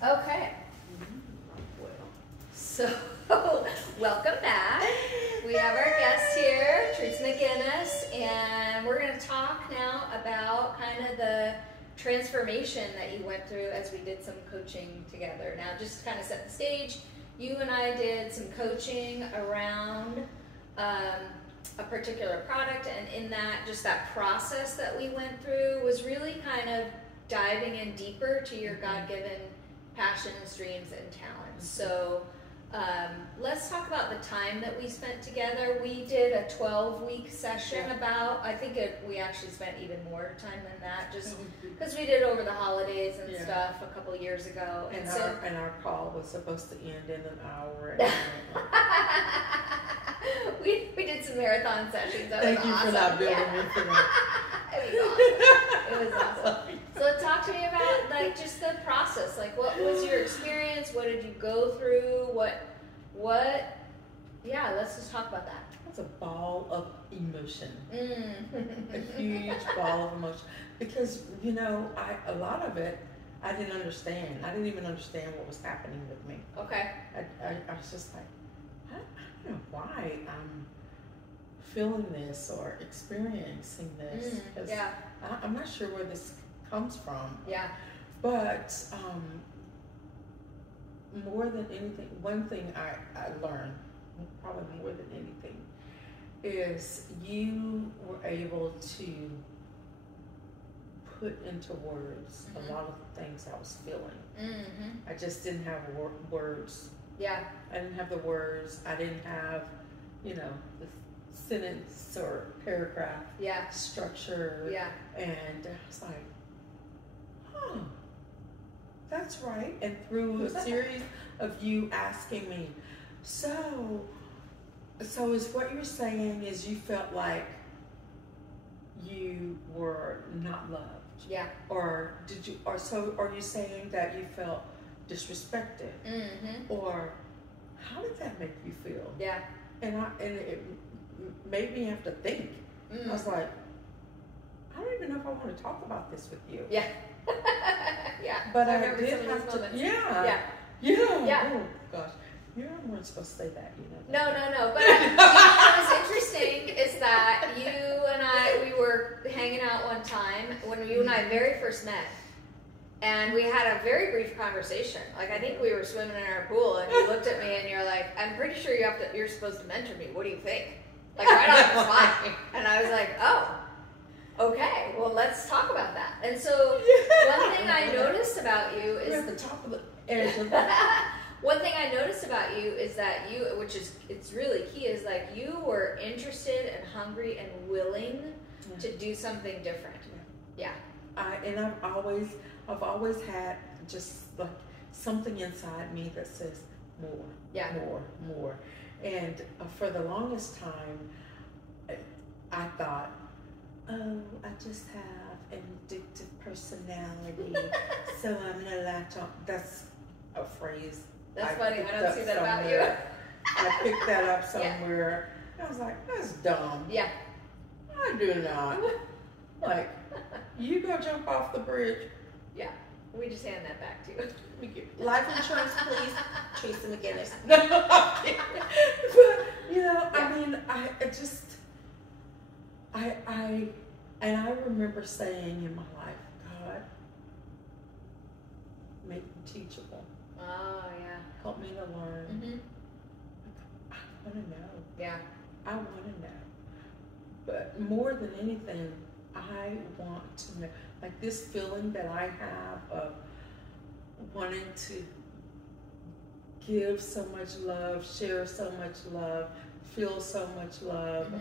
Okay. So, welcome back. We have our guest here, Teresa McGinnis, and we're going to talk now about kind of the transformation that you went through as we did some coaching together. Now, just to kind of set the stage, you and I did some coaching around a particular product, and in that, just that process that we went through was really kind of diving in deeper to your God-given passions, dreams, and talents. So let's talk about the time that we spent together. We did a 12-week session about, I think we actually spent even more time than that, just because we did it over the holidays and stuff a couple of years ago. And our call was supposed to end in an hour. we did some marathon sessions. That Thank was you awesome. for not building me for that. It was awesome. So talk to me about like just the process. Like, what was your experience? What did you go through? What? Yeah, let's just talk about that. It's a ball of emotion. Mm. A huge ball of emotion. Because, a lot of it, I didn't understand. I didn't even understand what was happening with me. Okay. I was just like, I don't know why I'm feeling this or experiencing this. Because I'm not sure where this comes from. Yeah. But more than anything, one thing I learned, probably more than anything, is you were able to put into words a lot of the things I was feeling. Mm-hmm. I just didn't have words. Yeah. I didn't have the words. I didn't have, the sentence or paragraph structure. Yeah. And I was like, that's right. And through a series of you asking me, so is what you're saying is you felt like you were not loved? Yeah. Or are you saying that you felt disrespected? Mm-hmm. Or how did that make you feel? Yeah. And it made me have to think. I was like, I don't even know if I want to talk about this with you. Yeah. Yeah. But I remember did some of have those to. moments. Yeah. Oh gosh. You weren't supposed to say that, No. But what was interesting is that you and we were hanging out one time when you and I very first met. And we had a very brief conversation. Like, I think we were swimming in our pool, and you looked at me and you're like, I'm pretty sure you're supposed to mentor me. What do you think? Like, right on the spot. And I was like, oh, okay, well, let's talk about that. And so one thing I noticed about you is at the top of the one thing I noticed about you is that it's really key, is like you were interested and hungry and willing to do something different. Yeah. I've always had just like something inside me that says more, more. And for the longest time, I thought, oh, I just have an addictive personality, so I'm gonna latch on. That's a phrase. That's funny. I don't see that about you. I picked that up somewhere. I was like, that's dumb. Yeah. I do not. Like, you go jump off the bridge. Yeah. We just hand that back to you. Life insurance, please. Teresa McGinnis. No, I'm kidding. But, I mean, I remember saying in my life, God, make me teachable. Oh, yeah. Help me to learn. Mm-hmm. I want to know. Yeah. I want to know. But more than anything, I want to know. Like this feeling that I have of wanting to give so much love, share so much love, feel so much love,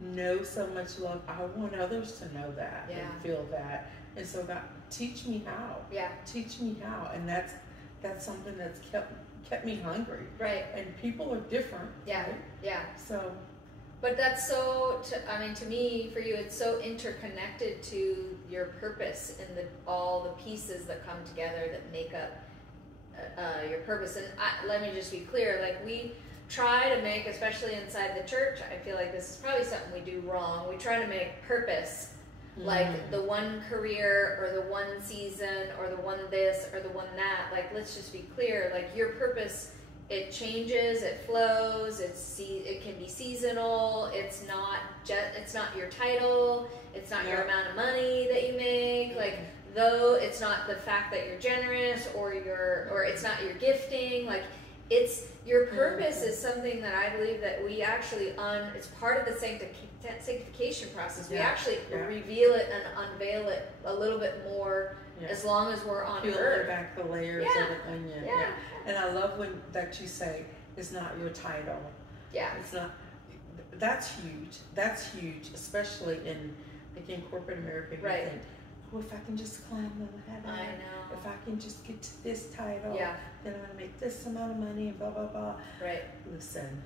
know so much love. I want others to know that and feel that. And so God, teach me how. Yeah. Teach me how. And that's something that's kept me hungry. Right. And people are different. Yeah. Right? Yeah. So. But that's to me, for you, it's so interconnected to your purpose and all the pieces that come together that make up your purpose. And let me just be clear, like we try to make, especially inside the church, I feel like this is probably something we do wrong. We try to make purpose like the one career or the one season or the one this or the one that. Like, let's just be clear, like your purpose, it changes, it flows, it can be seasonal, it's not your title, it's not your amount of money that you make, like, though it's not the fact that you're generous or it's not your gifting, like, it's your purpose is something that I believe that we actually it's part of the sanctification process. We actually reveal it and unveil it a little bit more as long as we're on Peeling earth. back the layers of the onion. Yeah. And I love that you say it's not your title. Yeah. It's not. That's huge. That's huge, especially in corporate America. You Right. think, oh, if I can just climb the ladder, I know. if I can just get to this title, Yeah. then I'm gonna make this amount of money and blah blah blah. Right. Listen,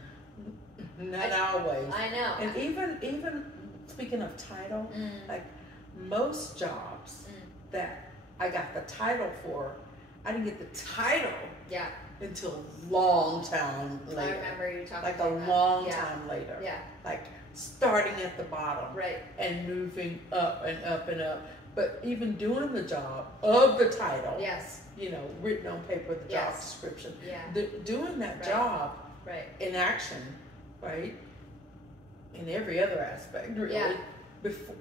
not always. I know. And even speaking of title, like most jobs that I got the title for, I didn't get the title until a long time later. I remember you talking like about a that. long time later. Yeah. Like starting at the bottom. Right. And moving up and up and up. But even doing the job of the title. Yes. You know, written on paper, the job description. Yeah. Doing that job in action, right? In every other aspect, really. Yeah.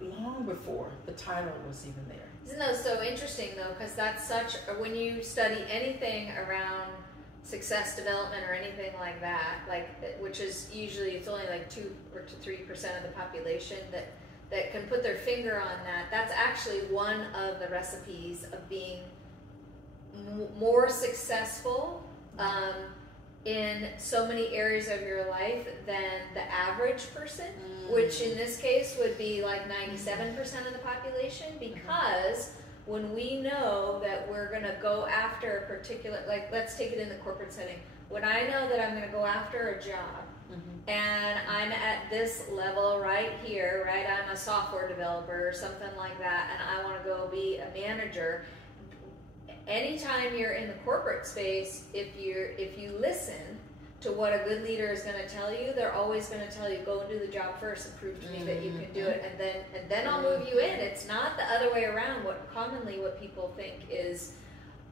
Long before the title was even there. Isn't that so interesting though? Because that's when you study anything around success development or anything like that, like, which is usually, it's only like 2 or 3% of the population that can put their finger on that. That's actually one of the recipes of being more successful in so many areas of your life than the average person, which in this case would be like 97% of the population, because when we know that we're going to go after a particular, like, let's take it in the corporate setting. When I know that I'm going to go after a job and I'm at this level right here, right? I'm a software developer or something like that, and I want to go be a manager. Anytime you're in the corporate space, if you listen to what a good leader is going to tell you, they're always going to tell you, go and do the job first and prove to me that you can do it, and then I'll move you in. It's not the other way around. What people think is,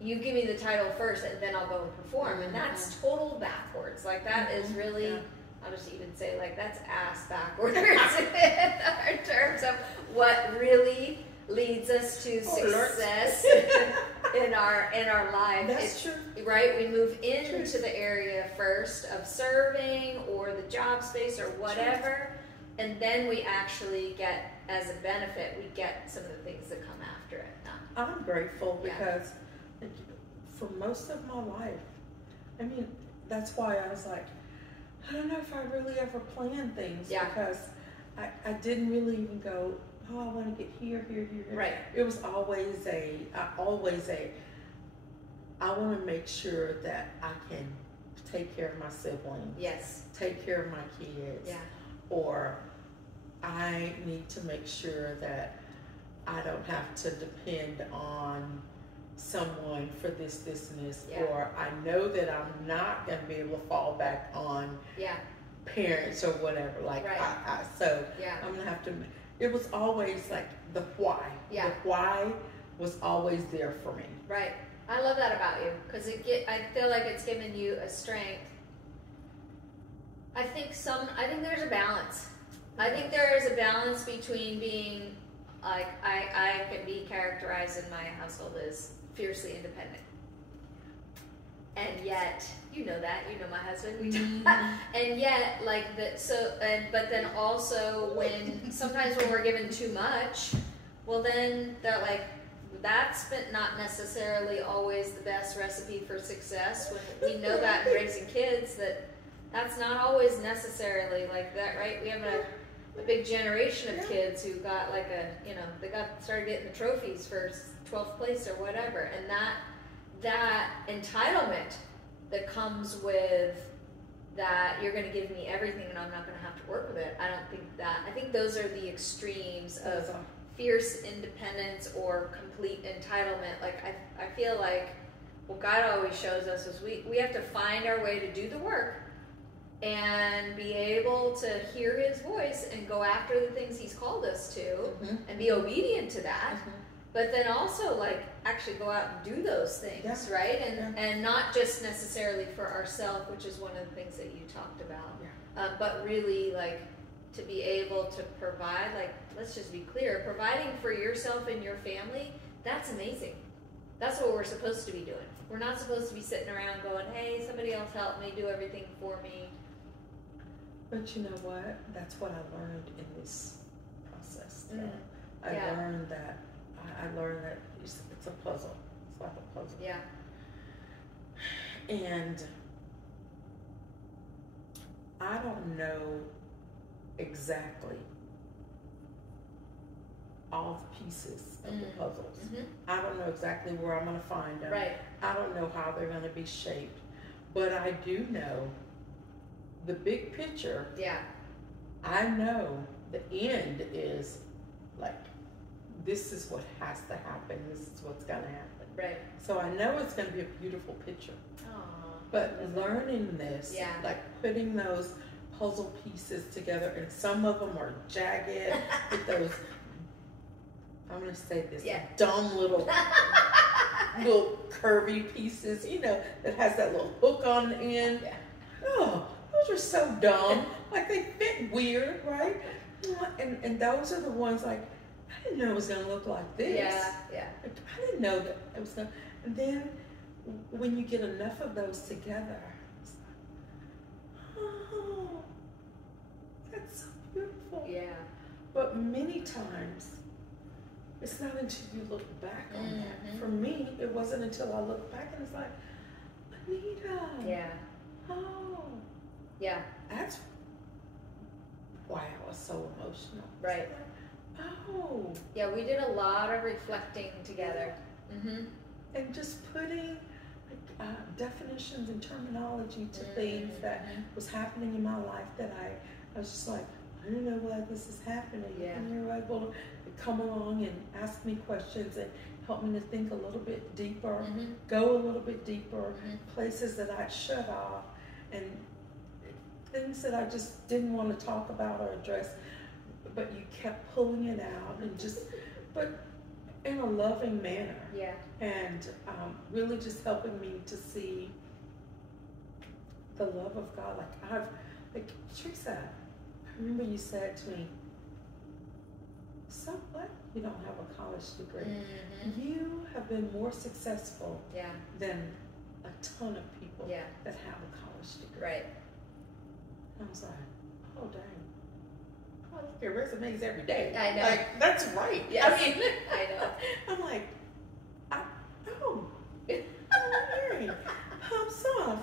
you give me the title first and then I'll go and perform, and that's total backwards. Like, that is really, I'll just even say, like, that's ass backwards in terms of what really leads us to success in our life. That's true. Right? We move into the area first of serving or the job space or whatever, and then we actually get, as a benefit, we get some of the things that come after it. I'm grateful because for most of my life, I mean, that's why I was like, I don't know if I really ever planned things, because I didn't really even go, oh, I want to get here. Right. It was always I want to make sure that I can take care of my siblings. Yes. Take care of my kids. Yeah. Or I need to make sure that I don't have to depend on someone for this, and this. Yeah. Or I know that I'm not going to be able to fall back on parents or whatever. Like, so I'm going to have to. It was always like the why. Yeah. The why was always there for me. Right. I love that about you, because I feel like it's given you a strength. I think there's a balance. I think there is a balance between being, like, I can be characterized in my household as fiercely independent. And yet, you know my husband, and yet, like, but then also sometimes when we're given too much, well, then they're like, that's not necessarily always the best recipe for success. When we know that in raising kids, that's not always necessarily like that, right? We have a big generation of kids who got like started getting the trophies for 12th place or whatever, and that entitlement that comes with that, you're going to give me everything and I'm not going to have to work with it. I think those are the extremes of fierce independence or complete entitlement. Like, I feel like what God always shows us is we have to find our way to do the work and be able to hear his voice and go after the things he's called us to and be obedient to that. But then also, like, actually go out and do those things, right? And not just necessarily for ourselves, which is one of the things that you talked about, but really, like, to be able to provide, like, let's just be clear, providing for yourself and your family, that's amazing. That's what we're supposed to be doing. We're not supposed to be sitting around going, hey, somebody else help me, do everything for me. But you know what? That's what I learned in this process. I learned that it's a puzzle. It's like a puzzle. Yeah. And I don't know exactly all the pieces of the puzzles. I don't know exactly where I'm going to find them. Right. I don't know how they're going to be shaped. But I do know the big picture. Yeah. I know the end is like, this is what has to happen. This is what's going to happen. Right. So I know it's going to be a beautiful picture. Aww. But learning this, like putting those puzzle pieces together, and some of them are jagged with those, I'm going to say this, dumb little curvy pieces, you know, that has that little hook on the end. Yeah. Oh, those are so dumb. Like, they fit weird, right? And those are the ones, like, I didn't know it was going to look like this. Yeah. I didn't know that it was going to. And then when you get enough of those together, it's like, oh, that's so beautiful. Yeah. But many times, it's not until you look back on that. For me, it wasn't until I looked back and it's like, Anita. Yeah. Oh. Yeah. That's why I was so emotional. Right. Oh. Yeah, we did a lot of reflecting together. And just putting definitions and terminology to things that was happening in my life that I was just like, I don't know why this is happening. Yeah. And you're able to come along and ask me questions and help me to think a little bit deeper, go a little bit deeper, places that I'd shut off, and things that I just didn't want to talk about or address, but you kept pulling it out and just, but in a loving manner. Yeah. And really just helping me to see the love of God. Like Teresa, I remember you said to me, so what? You don't have a college degree. You have been more successful than a ton of people that have a college degree. Right. And I was like, oh dang. I look at resumes every day. I know. Like, that's right. Yes. I mean, I know. I'm like, oh, Mary, pops off.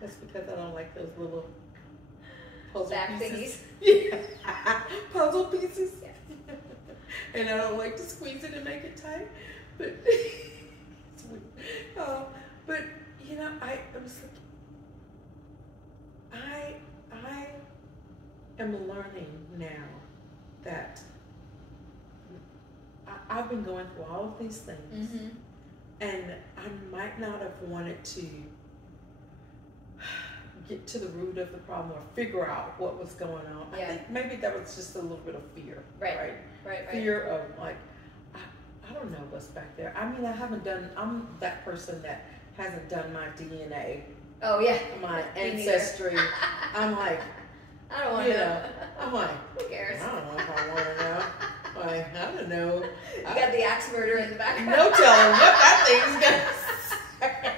That's because I don't like those little puzzle Back pieces. thingies. Yeah. Puzzle pieces. Yeah. And I don't like to squeeze it and make it tight. But, but you know, I was like, I am learning now that I've been going through all of these things, and I might not have wanted to get to the root of the problem or figure out what was going on. I think maybe that was just a little bit of fear, right? Fear of like, I don't know what's back there. I mean, I'm that person that hasn't done my DNA. Oh yeah. My ancestry. I'm like, I don't want to know. I'm like, who cares? I don't know if I want to know. Like, I don't know. You got the axe murder in the background. No telling what that thing's gonna say.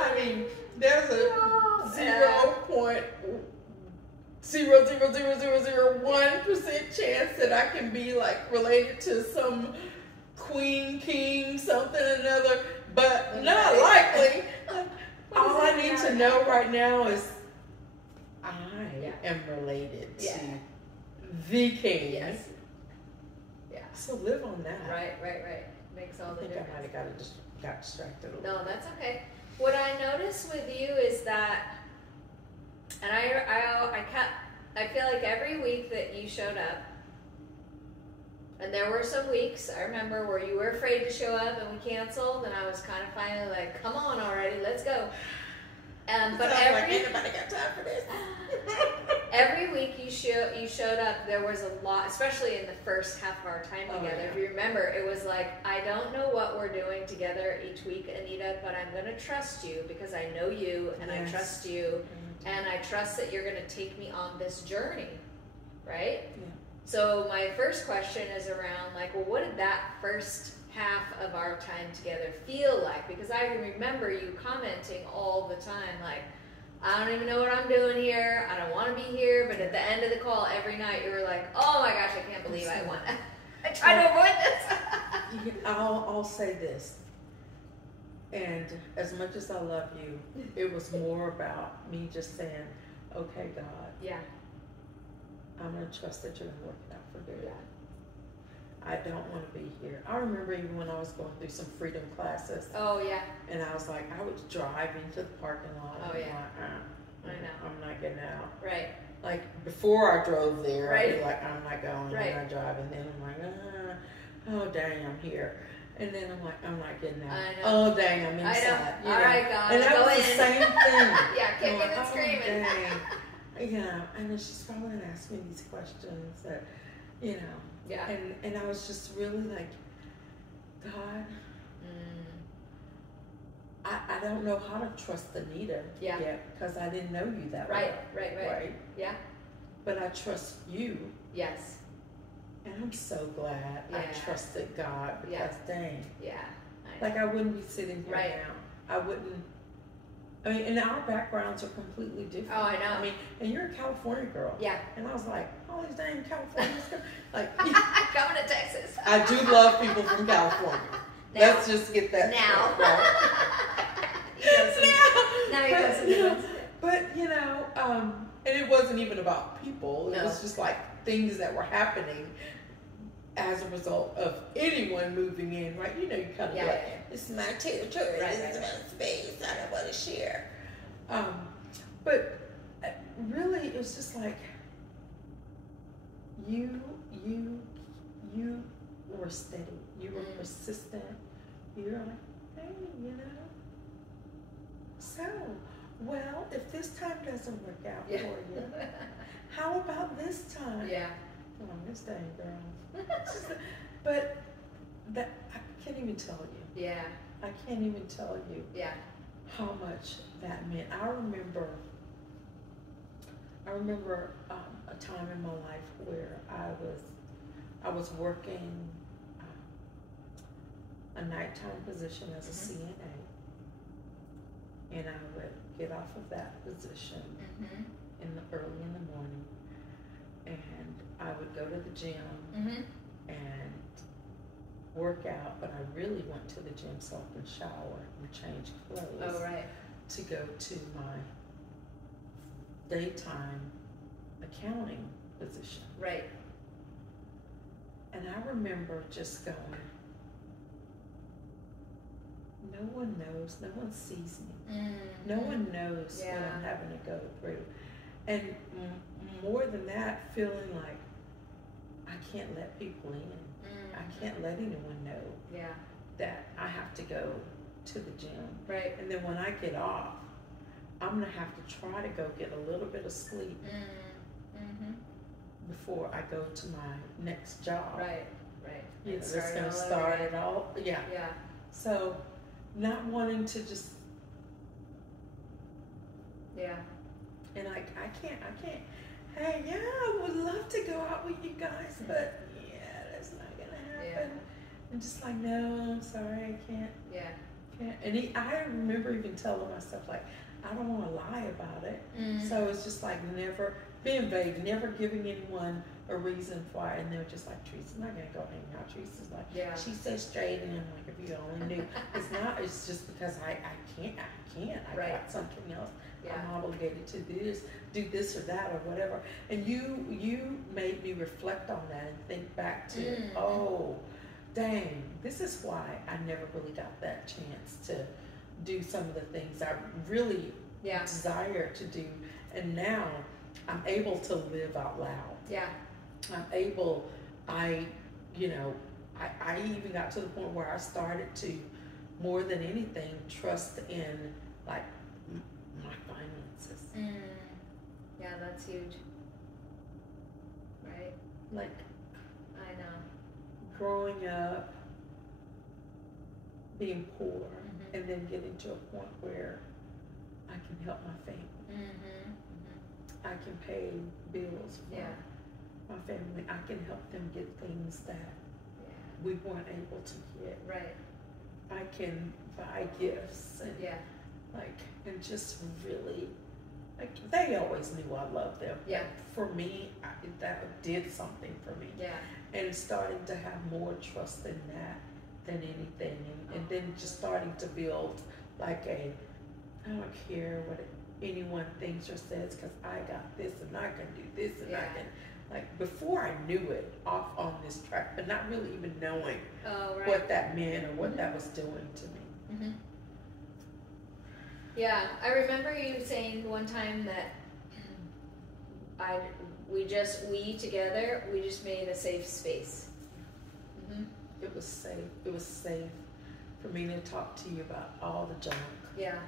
I mean, there's a 0.0000001% chance that I can be like related to some queen, king, something or another, but not likely. All I need to know right now is I am related to the king. Yes. Yeah. So live on that. Right. Makes all the difference. I might have got distracted a little. No, that's okay. What I noticed with you is that, and I feel like every week that you showed up, and there were some weeks, I remember, where you were afraid to show up and we canceled, and I was kind of finally like, come on already, let's go. But so every ain't nobody got time for this. every week you showed up. There was a lot, especially in the first half of our time together. Yeah. If you remember, it was like, I don't know what we're doing together each week, Anita, but I'm going to trust you because I know you and I trust you, and I trust that you're going to take me on this journey, right? Yeah. So my first question is around like, well, what did that first half of our time together feel like? Because I remember you commenting all the time, like, I don't even know what I'm doing here. I don't want to be here. But at the end of the call every night, you were like, oh my gosh, I can't believe I won. I tried to avoid this. I'll say this. And as much as I love you, it was more about me just saying, okay, God. Yeah. I'm going to trust that you're going to work it out for good. Yeah. I don't want to be here. I remember even when I was going through some freedom classes. Oh, yeah. And I was like, I would drive into the parking lot. Oh, and yeah. Like, I know. I'm not getting out. Right. Like, before I drove there, Right. I'd be like, I'm not going. Right. And I drive, and then I'm like, oh, dang, I'm here. And then I'm like, I'm not getting out. I know. Oh, dang, I'm inside. I know. You All know? right, God. And that go was in. the same thing. Yeah, kicking I'm like, and screaming. Dang. Yeah, and then she's probably going to ask me these questions that, you know. Yeah. And I was just really like, God, I don't know how to trust Anita yet because I didn't know you that well. Right. Yeah. But I trust you. Yes. And I'm so glad I trusted God because dang. Yeah. Like I wouldn't be sitting here Right. now. I wouldn't. I mean, and our backgrounds are completely different. Oh, I know. I mean, and you're a California girl. Yeah. And I was like, all these dang Californians. Like, coming to Texas. I do love people from California. Now. Let's just get that Now. Right. But you know, and it wasn't even about people. It was just like things that were happening as a result of anyone moving in, right? You know, you kind of like, this is my territory, this is my space, I don't want to share. But really, it was just like, you were steady, you were persistent, you were like, hey, you know, so, well, if this time doesn't work out for you, how about this time? Yeah. Oh, this dang girl. But that I can't even tell you. Yeah. I can't even tell you. Yeah. How much that meant. I remember a time in my life where I was working a nighttime position as a CNA, and I would get off of that position early in the morning, and I would go to the gym and work out, but I really went to the gym so I can shower and change clothes. Oh, right. To go to my daytime accounting position. Right. And I remember just going, no one knows, no one sees me. No one knows what I'm having to go through. And more than that, feeling like I can't let people in. I can't let anyone know that I have to go to the gym. Right. And then when I get off, I'm going to have to try to go get a little bit of sleep before I go to my next job. Right. You know, that's going to start it all. Yeah. So, not wanting to just. Yeah. And I can't. Hey, yeah, I would love to go out with you guys, but that's not going to happen. I'm just like, no, I'm sorry, I can't. Yeah. And I remember even telling myself, like, I don't want to lie about it. So it's just like never being vague, never giving anyone a reason why. And they're just like, Teresa's not going to go hang out. Teresa's like, she's so straight. And I'm like, if you only knew. It's not, it's just because I can't. I got something else. I'm obligated to do this or that or whatever. And you made me reflect on that and think back to, oh, dang, this is why I never really got that chance to do some of the things I really desire to do. And now I'm able to live out loud. Yeah. I'm able, I even got to the point where I started to, more than anything, trust in like my that's huge. Right? Like I know. growing up, being poor, Mm-hmm. and then getting to a point where I can help my family. Mm-hmm. Mm-hmm. I can pay bills for Yeah. my family. I can help them get things that Yeah. we weren't able to get. Right. I can buy gifts and Yeah. and just really, they always knew I loved them. Yeah. For me, that did something for me. Yeah. And starting to have more trust in that than anything, and then just starting to build like I don't care what anyone thinks or says, because I got this and I can do this and I Yeah. can, like, before I knew it, off on this track, but not really even knowing Oh, right. what that meant or what that was doing to me. Mm-hmm. Yeah, I remember you saying one time that we together made a safe space. Mm-hmm. It was safe. It was safe for me to talk to you about all the junk Yeah.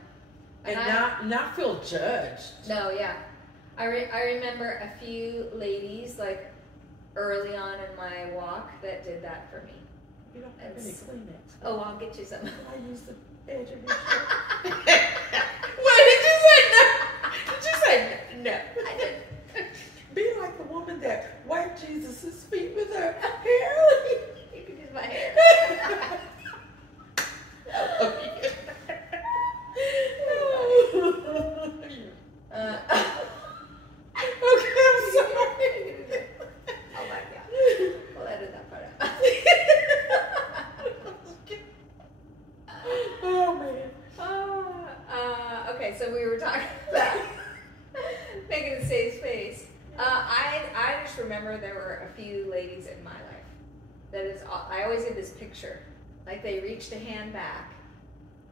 and not feel judged. No, yeah. I remember a few ladies like early on in my walk that did that for me. You don't have any Kleenex. Oh, I'll get you some. I use the edge of your shirt. What did you say? No. Did you say no? I didn't. Be like the woman that wiped Jesus' feet with her hair. You can use my hair. Okay, I'm sorry. Oh my God. We'll edit that part out. Oh man. Okay, so we were talking about making a safe space. I just remember there were a few ladies in my life I always had this picture, like they reached a hand back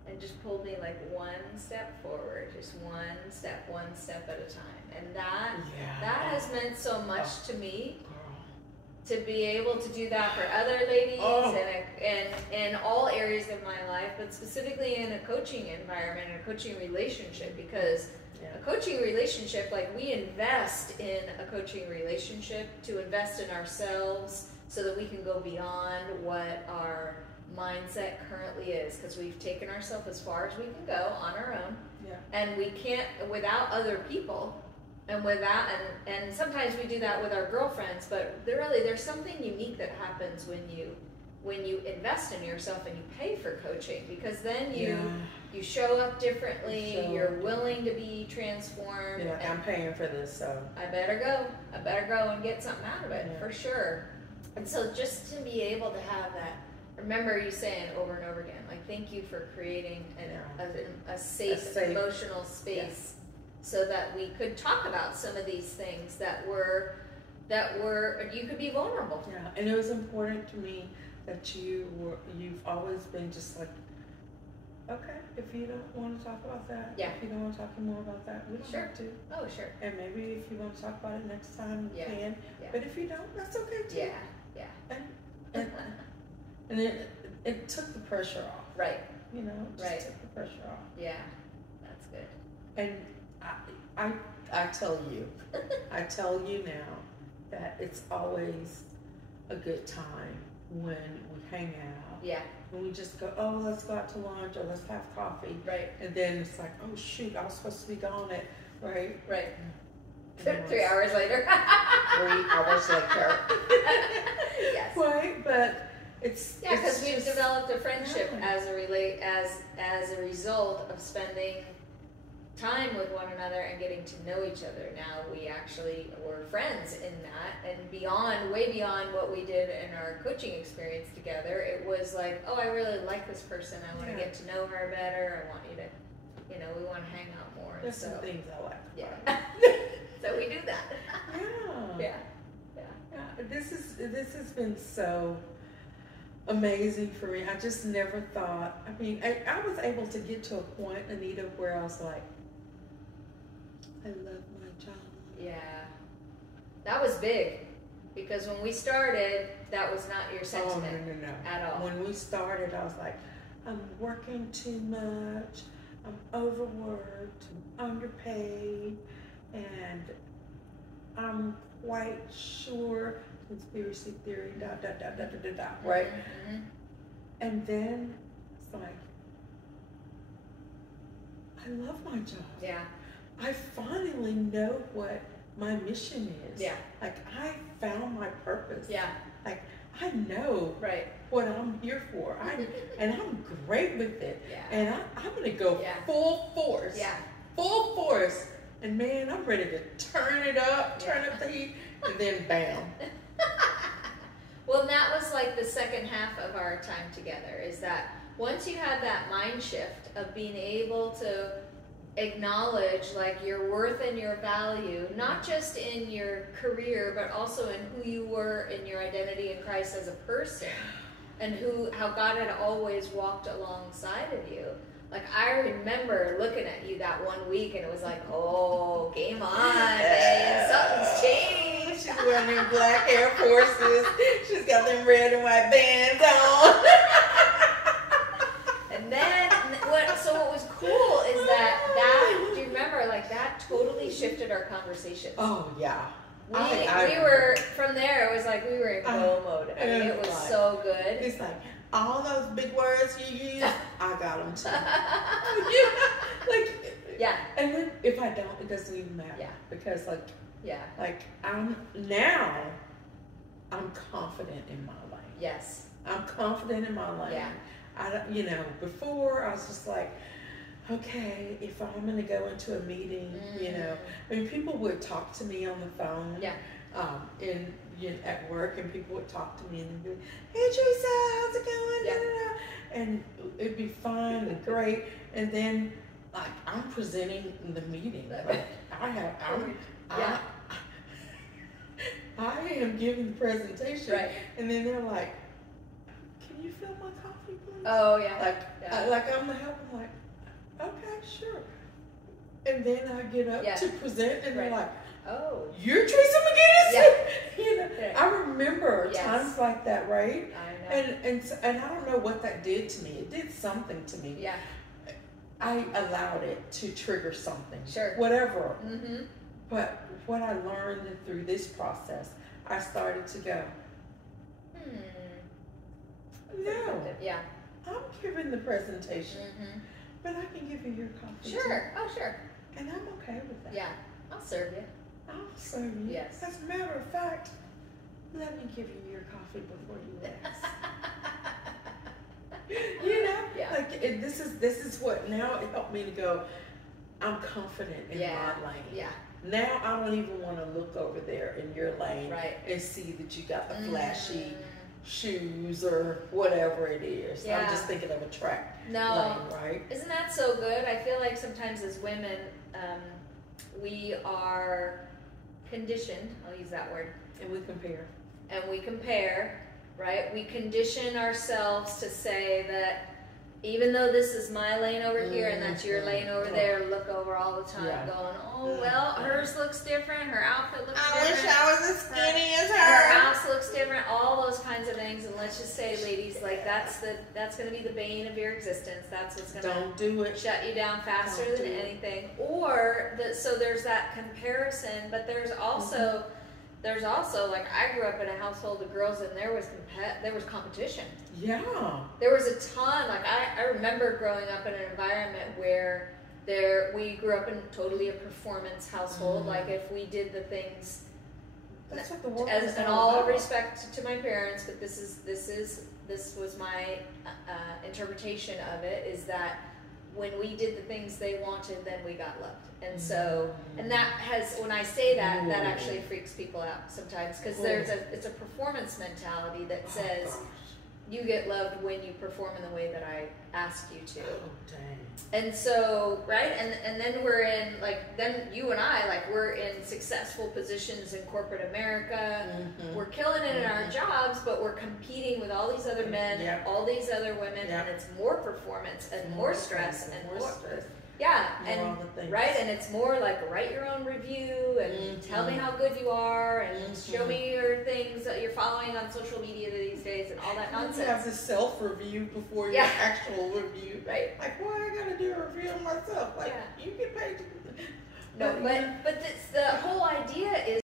and just pulled me like one step forward, just one step at a time, and that has meant so much to me. To be able to do that for other ladies and in all areas of my life, but specifically in a coaching environment, a coaching relationship, because a coaching relationship, like we invest in a coaching relationship to invest in ourselves so that we can go beyond what our mindset currently is, because we've taken ourselves as far as we can go on our own, and we can't without other people. And sometimes we do that with our girlfriends, but there's something unique that happens when you invest in yourself and you pay for coaching, because then you show up differently, you're willing to be transformed. Yeah, I'm paying for this, so I better go and get something out of it, for sure. And so just to be able to have that, remember you saying over and over again, like, thank you for creating a safe emotional space. So that we could talk about some of these things that you could be vulnerable. Yeah, and it was important to me that you've always been just like, okay, if you don't want to talk about that, if you don't want to talk more about that, we don't have to. Oh, sure. And maybe if you want to talk about it next time, you can. Yeah. But if you don't, that's okay too. Yeah. And it took the pressure off. Right. You know, just took the pressure off. Yeah, that's good. And I tell you now that it's always a good time when we hang out. Yeah. When we just go, oh, let's go out to lunch or let's have coffee. Right. And then it's like, oh shoot, I was supposed to be gone at, right? 3 hours later. 3 hours later. Yes. Right, but it's because we've developed a friendship as a result of spending time with one another and getting to know each other. Now we actually were friends in that, and way beyond what we did in our coaching experience together. It was like, oh, I really like this person. I want to get to know her better. I want you to, we want to hang out more. There's some things I like. Yeah. So we do that. Yeah. This has been so amazing for me. I just never thought. I mean, I was able to get to a point, Anita, where I was like, I love my job. Yeah. That was big, because when we started, that was not your sentiment no. At all. When we started, I was like, I'm working too much, I'm overworked, I'm underpaid, and I'm quite sure conspiracy theory, right? Mm-hmm. And then it's like, I love my job. Yeah. I finally know what my mission is. Yeah. Like, I found my purpose. Yeah. Like, I know Right. what I'm here for. And I'm great with it. Yeah. And I'm going to go Yeah. full force. Yeah. Full force. And man, I'm ready to turn it up, turn Yeah. up the heat, and then bam. Well, and that was like the second half of our time together, is that once you had that mind shift of being able to acknowledge like your worth and your value, not just in your career, but also in who you were in your identity in Christ as a person, and how God had always walked alongside of you. Like, I remember looking at you that one week, and it was like, oh, game on, man, something's changed. She's wearing them black Air Forces. She's got them red and white bands on. And then, what was cool is that, do you remember, like, that totally shifted our conversation. Oh, yeah. We were, from there, it was like we were in flow mode. I mean, it was like, so good. It's like, all those big words you use, I got them too. Yeah. And then if I don't, it doesn't even matter. Yeah. Because Yeah. I'm confident in my lane. Yes. I'm confident in my lane. Yeah. I don't, before I was just like, okay, if I'm going to go into a meeting, I mean, people would talk to me on the phone. Yeah. At work, and people would talk to me and be like, hey Teresa, how's it going? Yeah. Da, da, da. And it'd be fun and great. And then like I'm presenting the meeting. Like I am giving the presentation. Right. And then they're like, can you fill my coffee, please? Oh, yeah. I'm the help. I'm like, okay, sure. And then I get up to present, and they're like, oh, you're Teresa McGinnis? Yeah. Yeah. I remember times like that, right? I know. And I don't know what that did to me. It did something to me. Yeah. I allowed it to trigger something. Sure. Whatever. Mm-hmm. But what I learned through this process, I started to go, no. Yeah. I'm giving the presentation, Mm-hmm. but I can give you your coffee. Sure. Too. Oh, sure. And I'm okay with that. Yeah. I'll serve you. I'll serve you. Yes. As a matter of fact, let me give you your coffee before you ask. Yeah. This is what now it helped me to go. I'm confident in my lane. Yeah. Now I don't even want to look over there in your lane and see that you got the flashy shoes or whatever it is. Yeah. I'm just thinking of a track No. lane, right? Isn't that so good? I feel like sometimes as women, we are conditioned, I'll use that word, And we compare. right? We condition ourselves to say that even though this is my lane over here and that's your lane over there, look over all the time going, oh, well, hers looks different, her outfit looks different. I wish I was as skinny as Her her. house looks different, all those kinds of things. And let's just say, ladies, like that's going to be the bane of your existence. That's what's going to Don't do it. shut you down faster Don't than do it. anything. Or so there's that comparison, but there's also like I grew up in a household of girls, and there was competition. Yeah. There was a ton. Like I remember growing up in an environment where we grew up in totally a performance household. Like if we did the things, That's what the world as is in all all about. respect to my parents, but this was my interpretation of it, is that when we did the things they wanted, then we got loved. And so, and that has, when I say that, that actually freaks people out sometimes, because it's a performance mentality that says you get loved when you perform in the way that I ask you to. Oh, dang. And so, right, and then we're in, then you and I, we're in successful positions in corporate America. We're killing it in our jobs, but we're competing with all these other men, all these other women, and it's more performance and more stress and more stress. Yeah, all the things. right, and it's more like write your own review and tell me how good you are and show me your things that you're following on social media these days and all that nonsense. You have to self-review before your actual review. Right. Like, why I gotta do a review of myself? Like, you get paid to do that. No, but the whole idea is